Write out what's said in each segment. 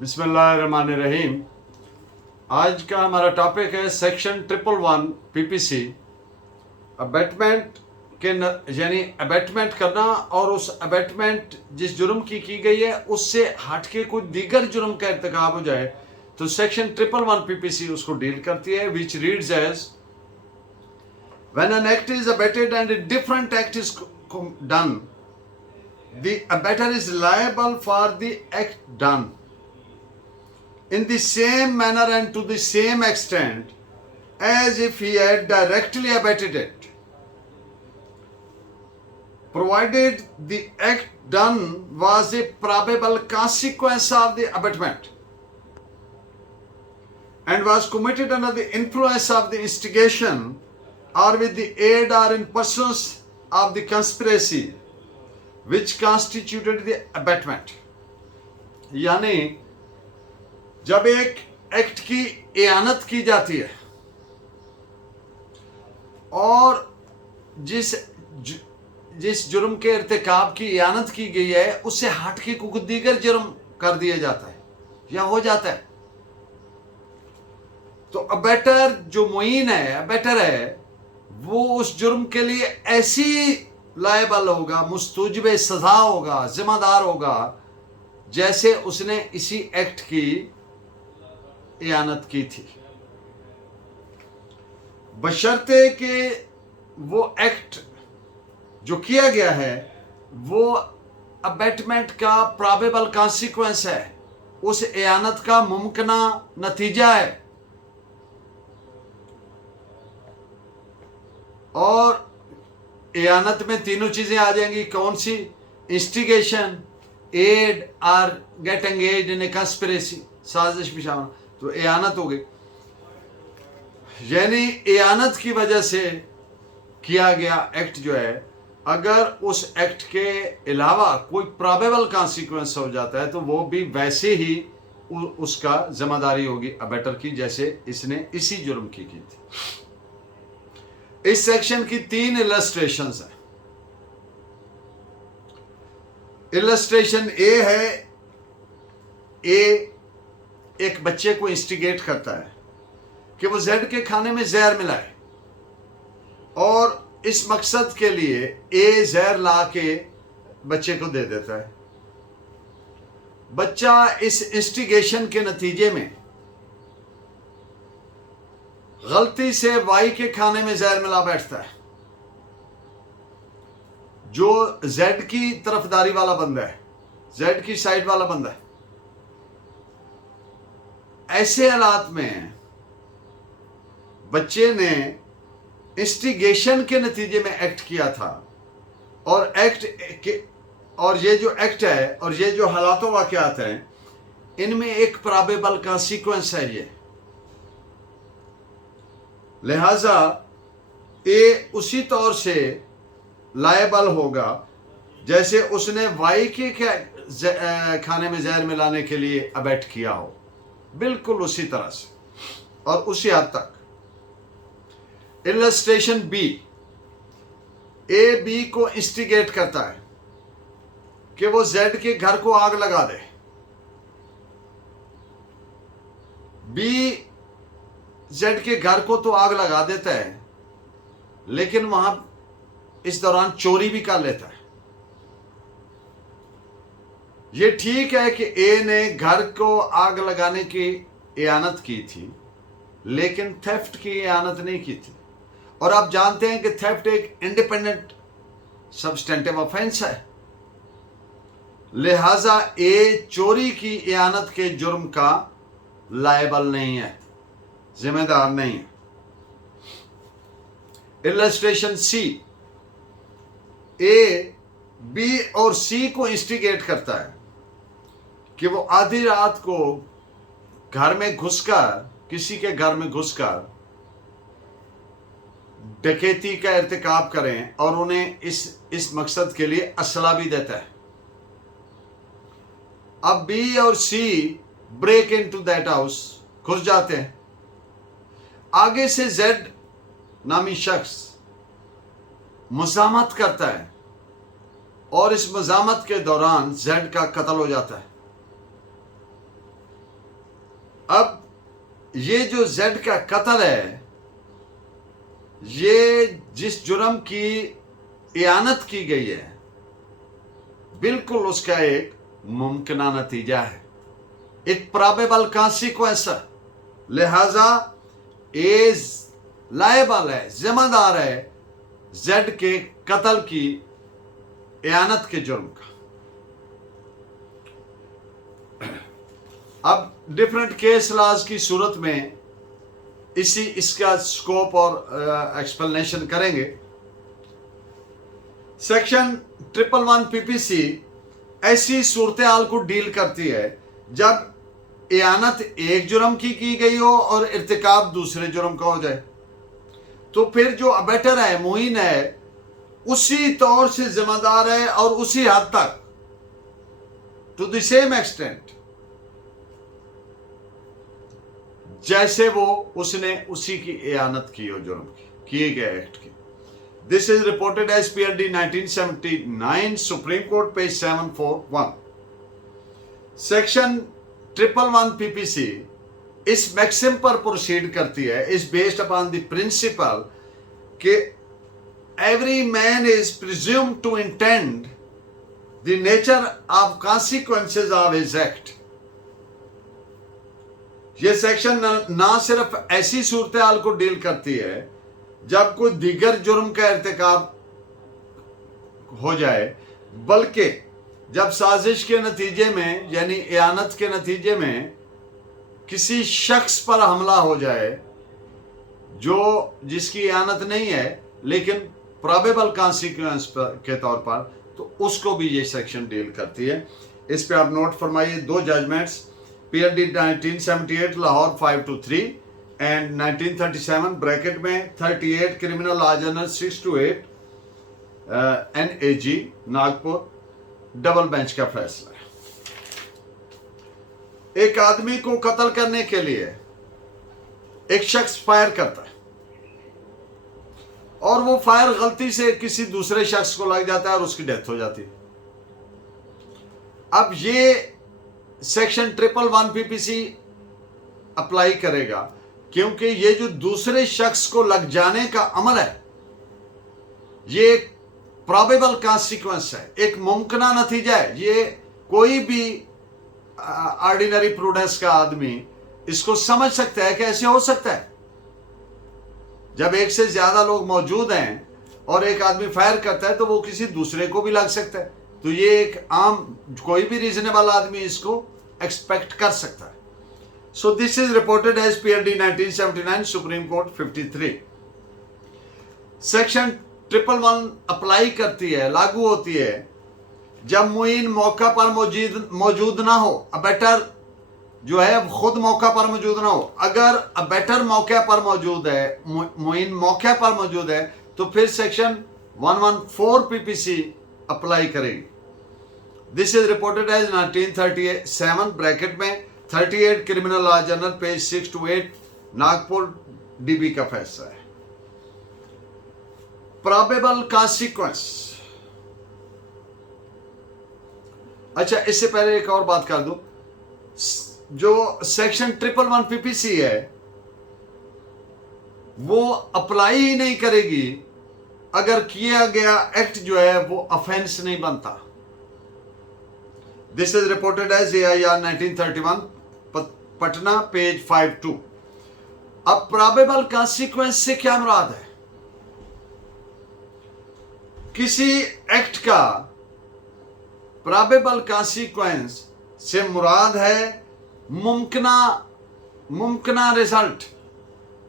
बिस्मिल्लाहिर्रहमानिर्रहीम। आज का हमारा टॉपिक है सेक्शन 111 पीपीसी। अबेटमेंट के यानी अबेटमेंट करना और उस अबेटमेंट जिस जुर्म की गई है उससे हटके कोई दीगर जुर्म का इर्तिकाब हो जाए तो सेक्शन 111 पीपीसी उसको डील करती है, which reads as when an act is abated and a different act is done, the abettor is liable for the act done in the same manner and to the same extent as if he had directly abetted it, provided the act done was a probable consequence of the abetment and was committed under the influence of the instigation or with the aid or in pursuance of the conspiracy which constituted the abetment। यानी जब एक act की इयानत की जाती है और जिस जुर्म के इर्तिकाब की इयानत की गई है उससे हटके कोई दीगर जुर्म कर दिया जाता है या हो जाता है, तो अबेटर जो मुईन है, अबेटर है, वो उस जुर्म के लिए ऐसी लायबल होगा, मुस्तूजबे सजा होगा, जिम्मेदार होगा जैसे उसने इसी एक्ट की इयानत की थी, बशर्ते कि वो एक्ट जो किया गया है वो अबेटमेंट का प्रोबेबल कॉन्सिक्वेंस है, उस इयानत का मुमकिना नतीजा है। और इयानत में तीनों चीजें आ जाएंगी, कौन सी? इंस्टिगेशन, एड और gate engage in A conspiracy, साजिश भी शामिल। तो इयानत हो गई, यानी इयानत की वजह से किया गया एक्ट जो है, अगर उस एक्ट के अलावा कोई प्रोबेबल कॉन्सिक्वेंस हो जाता है तो वो भी वैसे ही उसका जिम्मेदारी होगी अबेटर की, जैसे इसने इसी जुर्म की थी। इस सेक्शन की 3 इलस्ट्रेशंस हैं। इलस्ट्रेशन ए है, ए एक बच्चे को इंस्टिगेट करता है कि वो जेड के खाने में जहर मिलाए और इस मकसद के लिए ए जहर ला के बच्चे को दे देता है। बच्चा इस इंस्टिगेशन के नतीजे में गलती से वाई के खाने में जहर मिला बैठता है, जो जेड की तरफदारी वाला बंदा है, जेड की साइड वाला बंदा है। ऐसे हालात में बच्चे ने इंस्टिगेशन के नतीजे में एक्ट किया था और ये जो एक्ट है और ये जो हालातों वाक़यात हैं, इनमें एक प्रोबेबल कॉन्सिक्वेंस है ये, लिहाजा ए उसी तौर से लायबल होगा जैसे उसने वाई के खाने में जहर मिलाने के लिए अबेट किया हो, बिल्कुल उसी तरह से और उसी हद तक। इलस्ट्रेशन बी, ए बी को इंस्टिगेट करता है कि वो जेड के घर को आग लगा दे। बी जेड के घर को तो आग लगा देता है, लेकिन वहां इस दौरान चोरी भी कर लेता है। ये ठीक है कि ए ने घर को आग लगाने की इयानत की थी, लेकिन थेफ्ट की इयानत नहीं की थी। और आप जानते हैं कि थेफ्ट एक इंडिपेंडेंट सब्सटेंटिव ऑफेंस है, लिहाजा ए चोरी की इयानत के जुर्म का लायबल नहीं है, जिम्मेदार नहीं है। इलस्ट्रेशन सी, ए बी और सी को इंस्टिगेट करता है कि वो आधी रात को घर में घुसकर, किसी के घर में घुसकर डकैती का इर्तिकाब करें और उन्हें इस मकसद के लिए असला भी देता है। अब बी और सी ब्रेक इनटू दैट हाउस, घुस जाते हैं। आगे से जेड नामी शख्स मुज़ामत करता है और इस मज़ामत के दौरान जेड का कत्ल हो जाता है। अब ये जो जेड का कत्ल है, ये जिस जुर्म की इयानत की गई है, बिल्कुल उसका एक मुमकिना नतीजा है, एक प्रोबेबल कॉन्सिक्वेंस है। लिहाजा एज लायबल है, जिम्मेदार है जेड के कत्ल की इयानत के जुर्म का। अब डिफरेंट केस लॉज की सूरत में इसका स्कोप और एक्सप्लेनेशन करेंगे। सेक्शन 111 पीपीसी ऐसी सूरत हाल को डील करती है जब इयानत एक जुर्म की गई हो और इर्तिकाब दूसरे जुर्म का हो जाए, तो फिर जो अबेटर है, मुइन है, उसी तौर से जिम्मेदार है और उसी हद तक, टू द सेम एक्सटेंट, जैसे वो उसने उसी की इयानत की हो जुर्म की, किए गए एक्ट की। This is reported as PLD 1979, supreme Court page 741। Section 111 PPC इस मैक्सिम पर प्रोसीड करती है, is based upon the principle कि every man is presumed to intend the nature of consequences of his act. यह section ना सिर्फ ऐसी सूरत हाल को डील करती है जब कोई दीगर जुर्म का इर्तिकाब हो जाए, बल्कि जब साजिश के नतीजे में, यानी इयानत के नतीजे में किसी शख्स पर हमला हो जाए जो जिसकी इयानत नहीं है लेकिन प्रोबेबल कॉन्सिक्वेंस के तौर पर, तो उसको भी ये सेक्शन डील करती है। इस पे आप नोट फरमाइए, दो judgments, PLD 1978 Lahore 523 and 1937 bracket में 38 criminal law journal 628 NAG Nagpur, double bench का फैसला है। एक आदमी को कत्ल करने के लिए एक शख्स फायर करता है और वो फायर गलती से किसी दूसरे शख्स को लग जाता है और उसकी डेथ हो जाती है। अब ये सेक्शन 111 पीपीसी अप्लाई करेगा, क्योंकि ये जो दूसरे शख्स को लग जाने का अमल है, ये एक प्रोबेबल कॉन्सिक्वेंस है, एक मुमकिना नतीजा है। ये कोई भी ऑर्डिनरी प्रूडेंस का आदमी इसको समझ सकता है कि ऐसे हो सकता है। जब एक से ज्यादा लोग मौजूद हैं और एक आदमी फायर करता है तो वो किसी दूसरे को भी लग सकता है, तो ये एक आम, कोई भी रीजनेबल आदमी इसको एक्सपेक्ट कर सकता है। So this is reported as PLD 1979, supreme court 53। Section 111 apply करती है, लागू होती है जब मुइन मौका पर मौजूद ना हो, अबेटर जो है खुद मौका पर मौजूद ना हो। अगर अबेटर मौके पर मौजूद है, मुइन मौके पर मौजूद है, तो फिर सेक्शन 114 पीपीसी अप्लाई करेगी। This is reported as 1937 bracket में 38 criminal law journal page 628 Nagpur DB का फैसला है। Probable consequence. अच्छा, इससे पहले एक और बात कर दूं, जो सेक्शन 111 पीपीसी है वो अप्लाई ही नहीं करेगी अगर किया गया एक्ट जो है वो ऑफेंस नहीं बनता। This is reported as AIR 1931 Patna page 52। अब प्रोबेबल कॉन्सिक्वेंस से क्या मुराद है? किसी एक्ट का प्रोबेबल कॉन्सिक्वेंस से मुराद है मुमकिना रिजल्ट,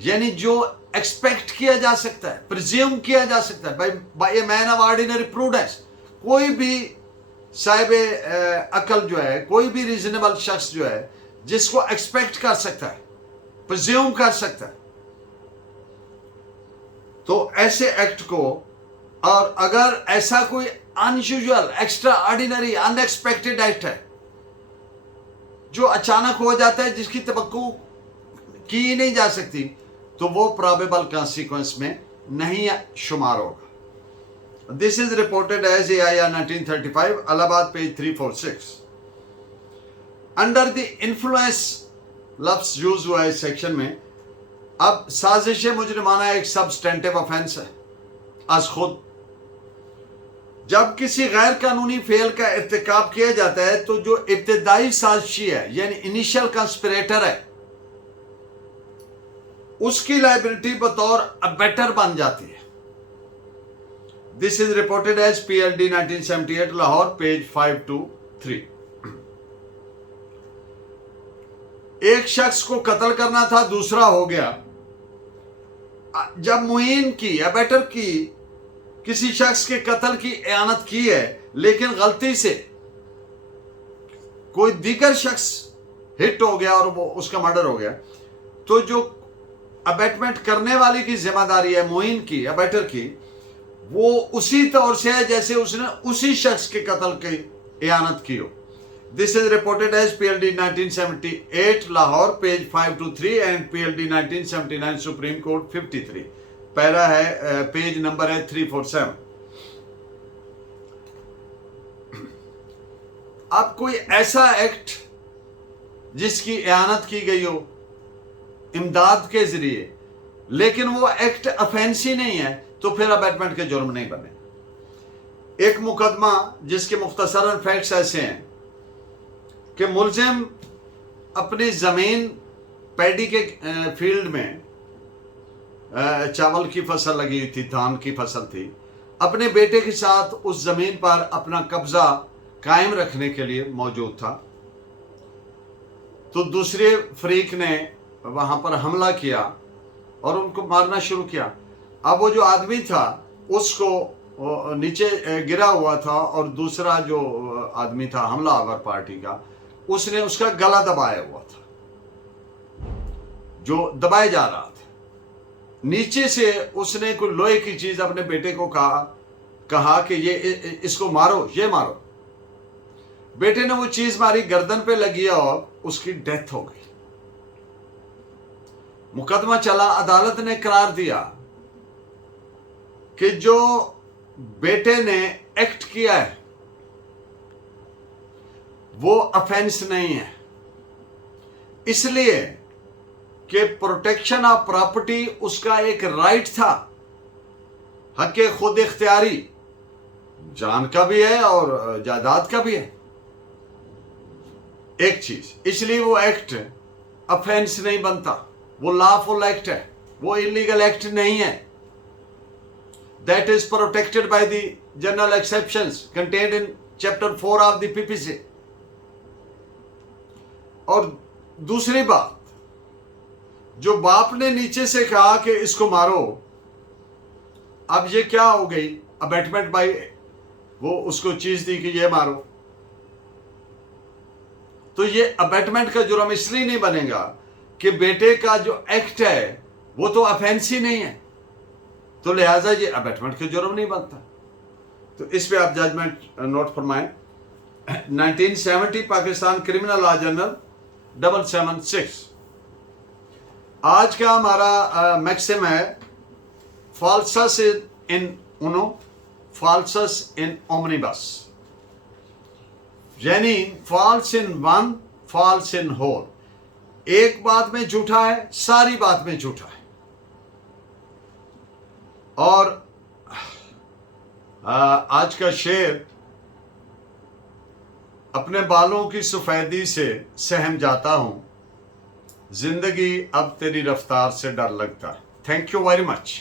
यानी जो एक्सपेक्ट किया जा सकता है, प्रिज्यूम किया जा सकता है by a man of ordinary prudence. कोई भी साहिब अकल जो है, कोई भी रीजनेबल शख्स जो है, जिसको एक्सपेक्ट कर सकता है, प्रिज्यूम कर सकता है, तो ऐसे एक्ट को, और अगर ऐसा कोई unusual, extra ordinary, unexpected act है जो अचानक हो जाता है, जिसकी तवक्को की नहीं जा सकती, तो वो प्रोबेबल कॉन्सिक्वेंस में नहीं शुमार होगा। This is reported as AIR 1935 Allahabad page 346। Under the influence लफ्ज यूज हुआ है इस सेक्शन में। अब साजिश मुजरिमाना एक सबस्टेंटिव ऑफेंस है आज खुद। जब किसी गैर कानूनी फेल का इर्तिकाब किया जाता है तो जो इब्तदाई साजिशी है यानी इनिशियल कंस्पिरेटर है उसकी लायबिलिटी बतौर अबेटर बन जाती है। This is reported as PLD 1978 Lahore page 523। एक शख्स को कत्ल करना था, दूसरा हो गया। जब मुइन की अबेटर की किसी शख्स के कत्ल की इयानत की है लेकिन गलती से कोई दीगर शख्स हिट हो गया और वो उसका मर्डर हो गया, तो जो अबेटमेंट करने वाले की जिम्मेदारी है मुइन की अबेटर की, वो उसी तौर से है जैसे उसने उसी शख्स के कत्ल की इयानत की हो। This is reported as PLD 1978 Lahore page 523 and PLD 1979 supreme court 53। Para है, पेज नंबर है 347। अब कोई ऐसा एक्ट जिसकी इयानत की गई हो इमदाद के जरिए लेकिन वो एक्ट ऑफेंस ही नहीं है तो फिर अबेटमेंट के जुर्म नहीं बने। एक मुकदमा जिसके मुख्तसरन फैक्ट्स ऐसे हैं कि मुलजिम अपनी जमीन पैडी के फील्ड में चावल की फसल लगी हुई थी, धान की फसल थी, अपने बेटे के साथ उस जमीन पर अपना कब्जा कायम रखने के लिए मौजूद था। तो दूसरे फरीक ने वहां पर हमला किया और उनको मारना शुरू किया। अब वो जो आदमी था उसको नीचे गिरा हुआ था और दूसरा जो आदमी था हमलावर पार्टी का, उसने उसका गला दबाया हुआ था, जो दबाया जा रहा था। नीचे से उसने कोई लोहे की चीज अपने बेटे को कहा कि ये इसको मारो, ये मारो। बेटे ने वो चीज मारी, गर्दन पे लगी और उसकी डेथ हो गई। मुकदमा चला, अदालत ने करार दिया कि जो बेटे ने एक्ट किया है वो ऑफेंस नहीं है, इसलिए कि प्रोटेक्शन ऑफ प्रॉपर्टी उसका एक राइट था, हक खुद इख्तियारी, जान का भी है और जायदाद का भी है एक चीज, इसलिए वो एक्ट ऑफेंस नहीं बनता, वो लॉफुल एक्ट है, वो इलीगल एक्ट नहीं है। That is protected by the general exceptions contained in chapter 4 of the PPC। और दूसरी बात, जो बाप ने नीचे से कहा कि इसको मारो, अब ये क्या हो गई अबेटमेंट बाई, वो उसको चीज दी कि ये मारो, तो ये अबेटमेंट का जुर्म इसलिए नहीं बनेगा कि बेटे का जो एक्ट है वो तो ऑफेंस ही नहीं है, तो लिहाजा ये अबेटमेंट का जुर्म नहीं बनता। तो इस पे आप जजमेंट नोट फरमाएं। 1970 पाकिस्तान क्रिमिनल लॉ जर्नल 776। आज का हमारा मैक्सिम है falsus in uno falsus in omnibus, यानी false in one false in whole. एक बात में झूठा है, सारी बात में झूठा है। और आज का शेर, अपने बालों की सफेदी से सहम जाता हूं, जिंदगी अब तेरी रफ्तार से डर लगता है। Thank you very much.